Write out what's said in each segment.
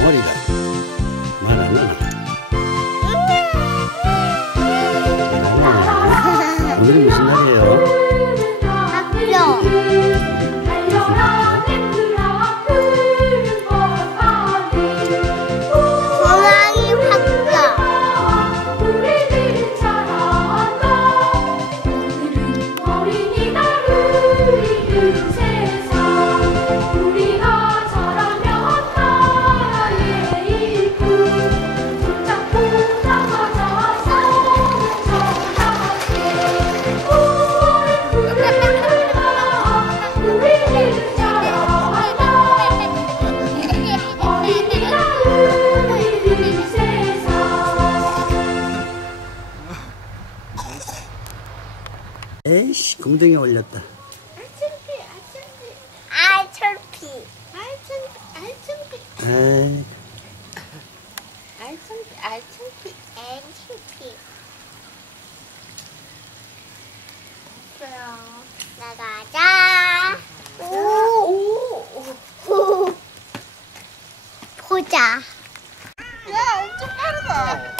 덩어리가 말안 하나 오늘은 무슨 날이에요? 금등에 올렸다 알철피. 알철피. 에이 알철피. 알철피 알철피. 나가자. 오, 오. 보자. 야 엄청 빠르다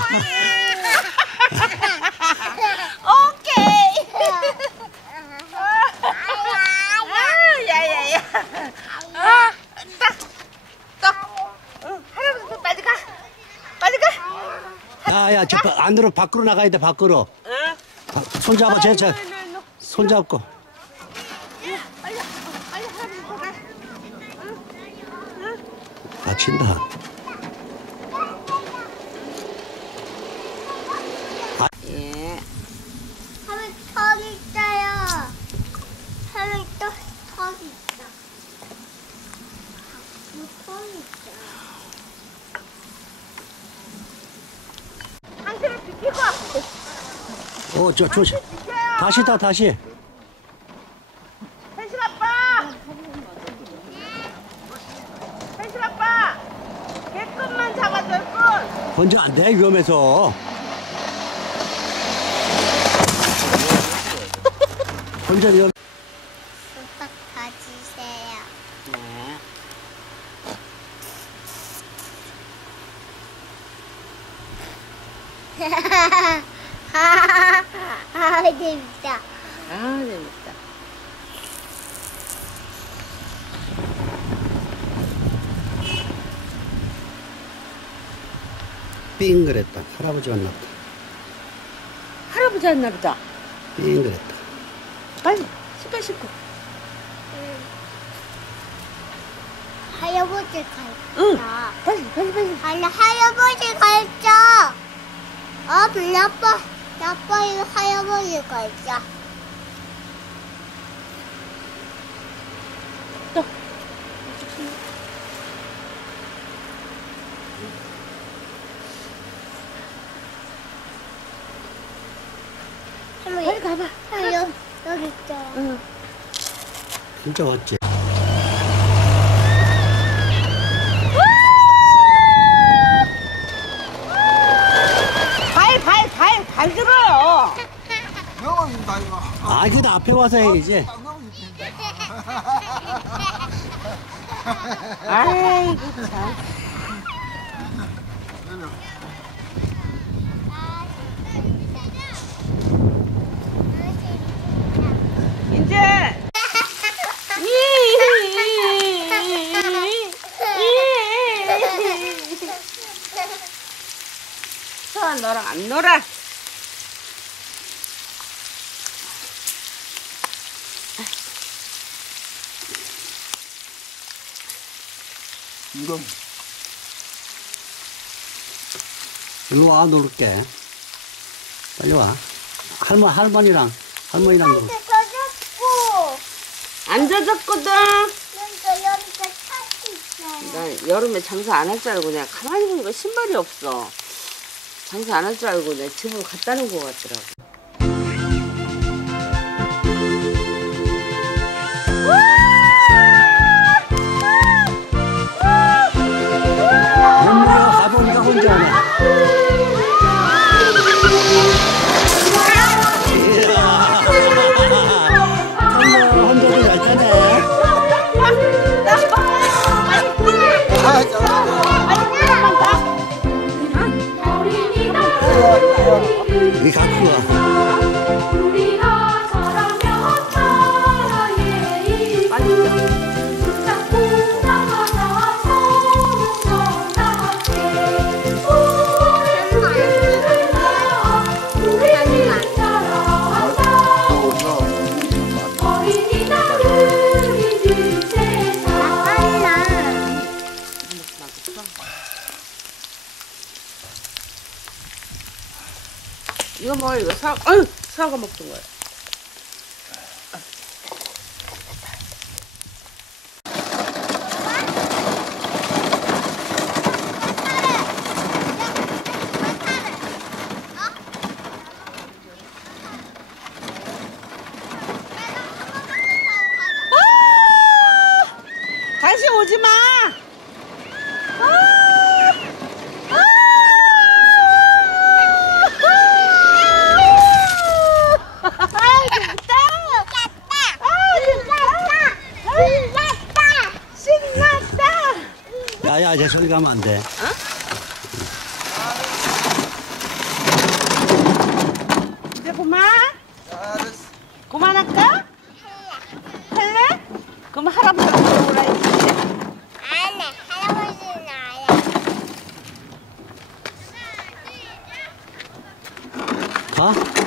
야야야. 아. 야야 저 바- 안으로 밖으로 나가야 돼 밖으로. 응. 바- 손 잡아 제자 손 잡고. 다친다 예. 하면 턱 있어요. 하면 또턱 있어. 턱 있어. 상태를 비키고. 어저 조심 다시 다 다시 현실 아빠. 현실 아빠. 개끝만 잡아줄 걸. 먼저 안돼 위험해서 먼저 위험 수박 가지세요. 네. 아, 재밌다. 아, 재밌다. 삥 그랬다 할아버지 왔나 보다 할아버지 왔나 보다. 삥 그랬다 빨리, 신발 신고. 할아버지 갈자. 응. 빨리, 빨리, 빨리. 아니, 할아버지 갈자. 아, 별로 아빠. 아빠 이거 할아버지 갈자. 또. 할머니, 빨리 가봐. 아, 여기, 여기 있잖아. 응. 진짜 왔지 발, 발, 발, 발 들어요. 넘어진다 이거 아 앞에 와서 해야지 아이고, 참. 이제. 서아 너랑 안 놀아. 이거 일로 와 놀게 빨리 와 할머 할머니랑 할머니랑 놀 젖었고, 안 젖었거든. 여기가 여기가 찰수 있어요. 나 여름에 장사 안 할 줄 알고 내가 가만히 보니까 신발이 없어. 장사 안 할 줄 알고 내 집으로 놓은 것 같더라고. 여기 가 3월 이거 사, 아유, 사과 먹던 거야. 제 소리 가면 안 돼. 이제 그만? 그만할까? 할래? 그럼 할아버지랑 했지. 안 해 할아버지는 알아 가?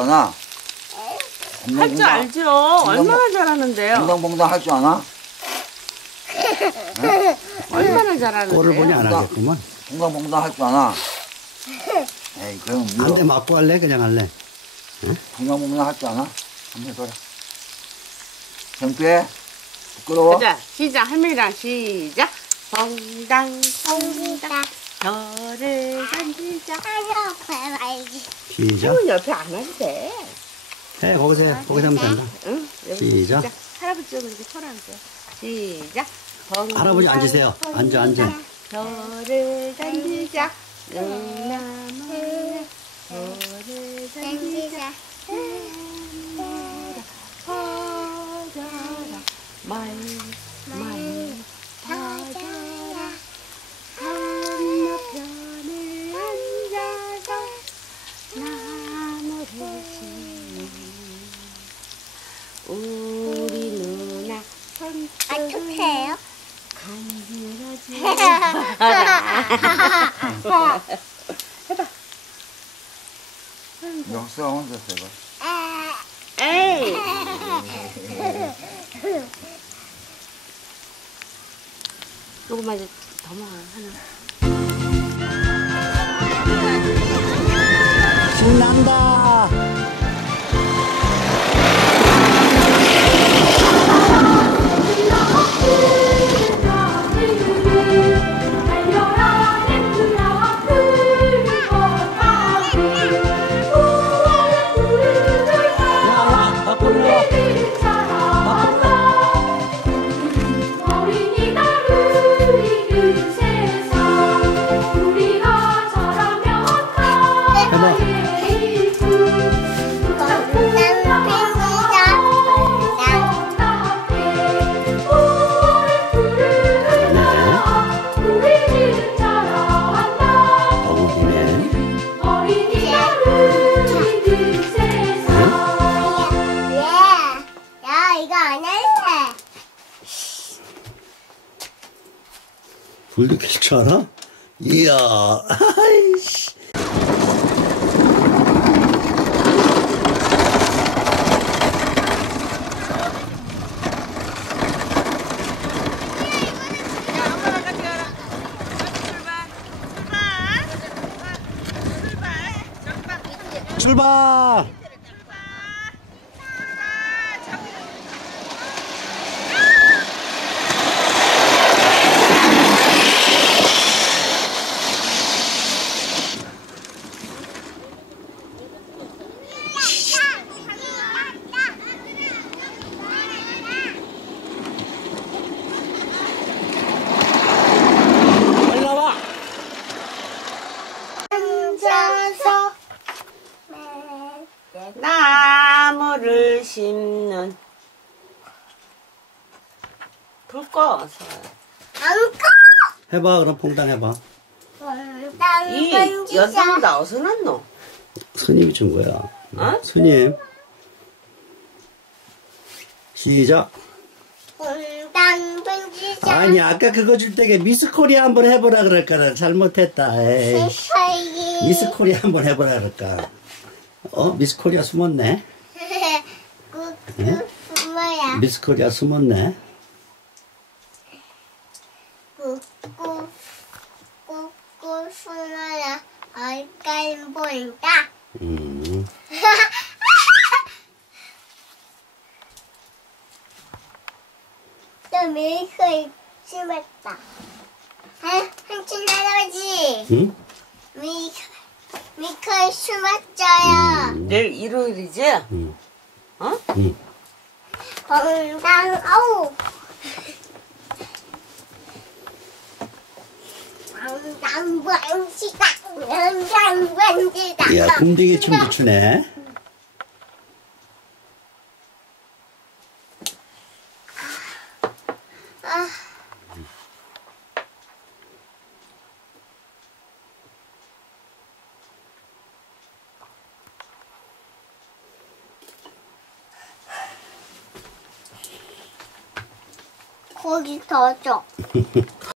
너할줄 아나? 할줄 알죠? 얼마나 잘하는데요? 봉당봉당 할 줄 아나? 얼마나 잘하는데요? 꼴을 보니 안 하겠구만. 봉당봉당 할 줄 아나? 에이 그럼 안돼 이거 맞고 할래? 그냥 할래? 봉당봉당 할 줄 아나? 한번 해봐라 정투해 부끄러워? 가자 시작 할머니랑 시작 벙당 공기다 별을 던지자 하려 봐야지 시작. 할머니 옆에 안 와도 돼 해 거기서 해. 거기서 하면 된다. 응? 여기 시작. 할아버지 좀 이렇게 털어 앉아 시작 할아버지 앉으세요. 앉아 앉아. 별을 던지자 능나무에 별을 던지자 퍼져라 말말 터져라 건너편에 앉아서 나무를 심는 우리 누나 아 손등을 툭해요? 간지러지 역사 혼자 해봐. 아, 에이. 조금만 이제 더 먹어 하나. 신난다. 켤줄 알아? 이야. 아이씨. 출발! 빨리 나와! 앉아서 씨를 심는 불 꺼 안 꺼! 해봐, 그럼 퐁당 해봐. 퐁당 이다 어디서 났노? 스님이 준 거야. 어? 스님. 시작. 퐁당 번지자. 아니, 아까 그거 줄 때게 미스 코리아 한번 해보라 그럴까라. 잘못했다. 에이. 세상에. 미스 코리아 한번 해보라 그럴까. 어? 미스 코리아 숨었네. 그, 뭐야? 미스 코리아 숨었네. 꾹꾹 꾹꾹 숨어라 얼간 보인다. 음. 또 밀크 심었다. 아, 한친 할아버지. 응? 밀크 밀크 심었어요. 음. 내일 일요일이지? 응. 어? 응. 벙당 아우. 벙당 번지다. 벙당 번지다. 야, 궁둥이 춤도 추네. 아. 고기 더 줘.